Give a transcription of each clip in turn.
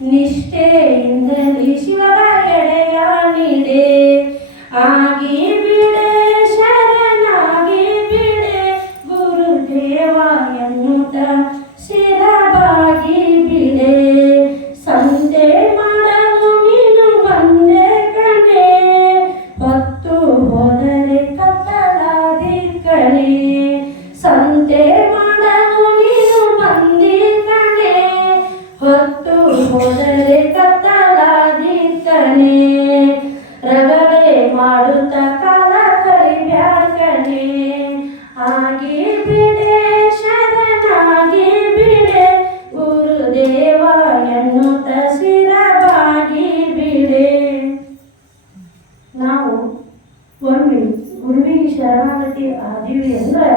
ನಿಷ್ಠೆಯಿಂದಲೇ ಶಿವರ ಎಡೆಯ ನೀಡೆ ಆಗಿ ಬಿಡೆ ಶರಣಾಗಿ ಬಿಡೆ ಗುರುದೇವ ಎನ್ನುತ್ತ ಶಿರವಾಗಿ ಬಿಡೆ ಸಂತೆ ಮಾಡಲು ನೀನು ಬಂದೆ ಕಣೆ ಹೊತ್ತು ಹೋದರೆ ಕತ್ತಲಾದಿ ಕಣೆ ಸಂತೆ ಮಾಡಲು ನೀನು ಬಂದಿ ಕಣೆ ಹೊತ್ತು ಹೋದರೆ ಕತ್ತಲಾದಿ ಕಣೆ ರಗಳೆ ಮಾಡುತ್ತ ಕಾಲ ಕಳಿಬ್ಯಾಡ ಕಣೆ ಆಗಿ ಬಿಡೆ ಶರಣಾಗಿ ಬಿಡೆ ಗುರುದೇವ ಎನ್ನುತ್ತ ಶಿರವಾಗಿ ಬಿಡೆ. ನಾವು ಒಮ್ಮೆ ಗುರುವಿಗೆ ಶರಣಾಗತಿ ಆದಿವಿ ಅಂದ್ರೆ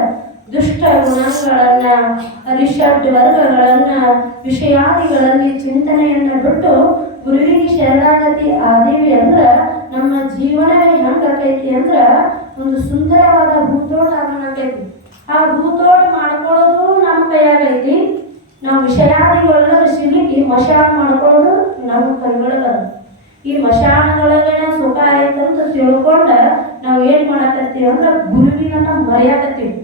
ದುಷ್ಟ ಗುಣಗಳನ್ನ ಅರಿಷಡ್ ವರ್ಗಗಳನ್ನ ವಿಷಯಾದಿಗಳಲ್ಲಿ ಚಿಂತನೆಯನ್ನು ಬಿಟ್ಟು ಗುರುವಿಗೆ ಶರಣಾಗತಿ ಆದಿವಿ ಅಂದ್ರೆ ನಮ್ಮ ಜೀವನವೇ ಹೆಂಗಾಕೈತಿ ಅಂದ್ರೆ ಒಂದು ಸುಂದರವಾದ ಭೂತೋಟ ಆಗಣಕೈತಿ. ಆ ಭೂತೋಟ ಮಾಡ್ಕೊಳ್ಳೋದು ನಮ್ಮ ಕೈಯಾಗೈತಿ. ನಾವು ವಿಷಯಾದಿಗಳನ್ನ ಸಿಲುಕಿ ಮಶಾನ ಮಾಡ್ಕೊಳ್ಳೋದು ನಮ್ಮ ಕೈಗೊಳಗ. ಈ ಮಶಾನದೊಳಗಡೆ ಸುಖ ಆಯ್ತಂತ ತಿಳ್ಕೊಂಡ ನಾವು ಏನ್ ಮಾಡಕತ್ತೀವಿ ಅಂದ್ರೆ ಗುರುವಿನ ಮರೆಯಾಕತ್ತೀವಿ.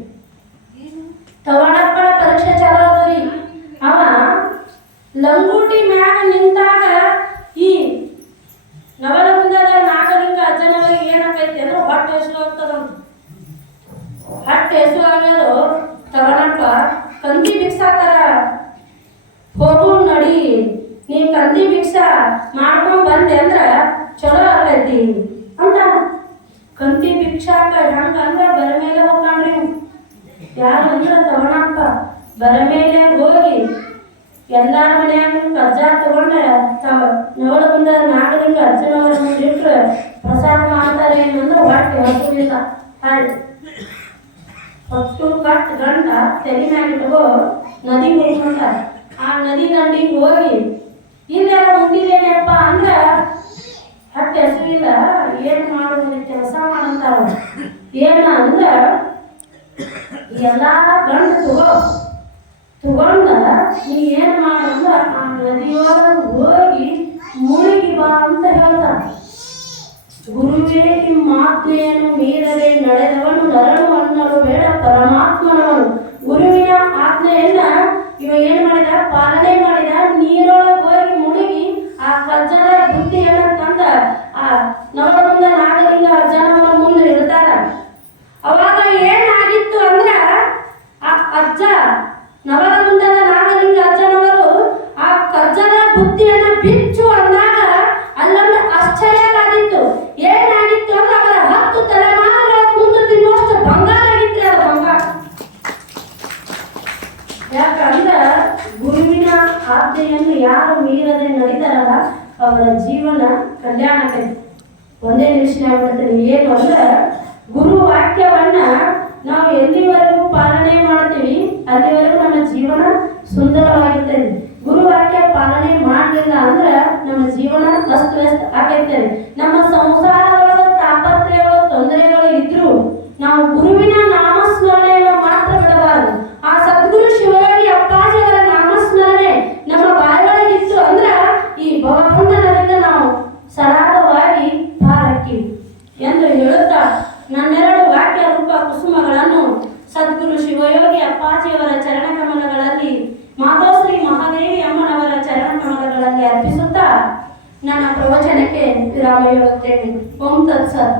ತವಣಪ್ಪನ ಪರೀಕ್ಷೆ ಚಾಲು ಆದ್ರಿ. ಅವ ಲಂಗೋಟಿ ಮ್ಯಾಗ ನಿಂತಾಗ ಈ ನವಲಗುಂದದ ನಾಗಲಿಂಗ ಅಜ್ಜನವರಿಗೆ ಏನಾಕೈತಿ ಅಂದ್ರೆ ಹೊಟ್ಟೆ ಹೆಸರು ಆಗ್ತದ. ಹೊಟ್ಟೆ ಹೆಸರು ಆಗ್ಯಾರು ತವಣಪ್ಪ ಕಂದಿ ಭಿಕ್ಷಾಕರ ಹೋಗು ನಡಿ, ನೀ ಕಂದಿ ಭಿಕ್ಷಾ ಮಾಡ್ಕೊಂಡ್ ಬಂದೆ ಅಂದ್ರ ಚಲೋ ಆಗೈತಿ ಅಂತ. ಕಂದಿ ಭಿಕ್ಷಾಕ ಹಂಗ ಅಂದ್ರ ಬರ ಮೇಲೆ ಹೋಗ್ತಾನ್ರಿ. ಯಾರು ಅಂದ್ರ ತವಣಪ್ಪ ಬರ ಮೇಲೆ ಹೋಗಿ ಎಲ್ಲಾರ ಮನ್ಯಾಗ ಕಜ್ಜ ತಗೊಂಡ ನವಲಗುಂದ ನಾಗಲಿಂಗ ಅಜ್ಜನವರ ಮುಂದಿಟ್ರ ಪ್ರಸಾದ ಮಾಡ್ತಾರೆ ಏನಂದ್ರೆ ಹೊಟ್ಟೆ ಹಸುವಿಲ್ಲ. ಹೊತ್ತು ಕಟ್ ಗಂಟ ತಲೆ ಮ್ಯಾಗ ಇಟ್ಕೋ ನದಿ ಹೋಗ್ಕೊಂಡ ಆ ನದಿ ದಂಡಿಗೆ ಹೋಗಿ ಇಲ್ಲೆಲ್ಲ ಉಂಡಿದೇನಪ್ಪ ಅಂದ್ರ ಹೊಟ್ಟೆ ಹಸುವಿಲ್ಲ, ಏನ್ ಮಾಡೋದು ಕೆಲಸ ಮಾಡಂತಾರ. ಏನ ಅಂದ್ರ ಎಲ್ಲಾ ಗಂಟು ತಗೊಂಡ ನೀ ಏನ್ ಮಾಡಂದ್ರ ಆ ನದಿಯೊಳಗೆ ಹೋಗಿ ಮುಳುಗಿ ಬಾ ಅಂತ ಹೇಳ್ತಾರ. ಗುರುವೇ ನಿಮ್ಮ ಆಜ್ಞೆಯನ್ನು ಮೀರದೆ ನಡೆದವನು ನರನು ಅನ್ನಲು ಬೇಡ ಪರಮಾತ್ಮನವನು. ಗುರುವಿನ ಆಜ್ಞೆಯನ್ನ ಇವ ಏನ್ ಮಾಡಿದ, ಪಾಲನೆ ಮಾಡಿದ. ನೀರೊಳಗೆ ಹೋಗಿ ಮುಳುಗಿ ಆ ಕಜ್ಜದ ಬುದ್ಧಿಯನ್ನ ತಂದ ಆ ನವಲಗುಂದ ನಾಗಲಿಂಗ ಅಜ್ಜನವರ ಮುಂದೆ ಇಡ್ತಾರ. ಅವಾಗ ಏನಾಗಿತ್ತು ಅಂದ್ರ ಆ ಅಜ್ಜ ನವಲಗುಂದದ ನಾಗಲಿಂಗ ಅಜ್ಜನವರು ಆ ಕಜ್ಜದ ಬುದ್ಧಿಯನ್ನ ಬಿಚ್ಚು ಅಂದಾಗ ಅಲ್ಲೊಂದು ಆಶ್ಚರ್ಯ ಆಗಿತ್ತು. ಏನಾಗಿತ್ತು ಅಂದ್ರೆ ಅವರ 10 ತಲೆಮಾರುಗಳ ಕುಂದು ತಿನ್ನುವಷ್ಟು ಬಂಗಾರ ಆಗಿತ್ತು. ಅದು ಬಂಗಾರ ಯಾಕಂದ್ರ ಗುರುವಿನ ಆಜ್ಞೆಯನ್ನು ಯಾರು ಮೀರದೆ ನಡೆದಾರಲ್ಲ ಅವರ ಜೀವನ ಕಲ್ಯಾಣ ಆಗೈತಿ. ಒಂದೇ ನಿಮಿಷ ಆಗ್ಬಿಡ್ತೀನಿ. ಏನು ಅಂದ್ರೆ ಗುರು ವಾಕ್ಯವನ್ನ ನಾವು ಎಲ್ಲಿವರೆಗೂ ಪಾಲನೆ ಮಾಡ್ತೀವಿ ಅಲ್ಲಿವರೆಗೂ ನಮ್ಮ ಜೀವನ ಸುಂದರವಾಗಿರ್ತದೆ. ಗುರು ವಾಕ್ಯ ಪಾಲನೆ ಮಾಡಲಿಲ್ಲ ಅಂದ್ರೆ ನಮ್ಮ ಜೀವನ ಅಸ್ತವ್ಯಸ್ತ ಆಗೈತದೆ. ನಮ್ಮ ಸಂಸಾರಗಳ ತಾಪತ್ರಯಗಳು ತೊಂದರೆಗಳು ಇದ್ರು ನಾವು ಗುರುವಿನ ನಾಮಸ್ಮರಣೆಯನ್ನು ಮಾತ್ರ ಬಿಡಬಾರದು. ಆ ಸದ್ಗುರು ಶಿವಯೋಗಿ ಅಪ್ಪಾಜಿಯವರ ನಾಮಸ್ಮರಣೆ ನಮ್ಮ ಬಾಯಿಯೊಳಗಿತ್ತು ಅಂದ್ರೆ ಈ ಭವಬಂಧನದಿಂದ ನಾವು ಸರಾಗವಾಗಿ ಪಾರಾಗ್ತೀವಿ ಎಂದು ಹೇಳುತ್ತಾ ನನ್ನೆರಡು ವಾಕ್ಯ ರೂಪ ಕುಸುಮಗಳನ್ನು ಸದ್ಗುರು ಶಿವಯೋಗಿ ಅಪ್ಪಾಜಿಯವರ ಚರಣ ಕಮಲಗಳಲ್ಲಿ ಮಾತೋಶ್ರೀ ಮಹಾದೇವಿ ಅಮ್ಮನವರ ಚರಣ ಕಮಲಗಳಲ್ಲಿ ಅರ್ಪಿಸುತ್ತಾ ನನ್ನ ಪ್ರವಚನಕ್ಕೆ ವಿರಾಮ ಹೇಳುತ್ತೇನೆ. ಓಂ ತತ್ಸತ್.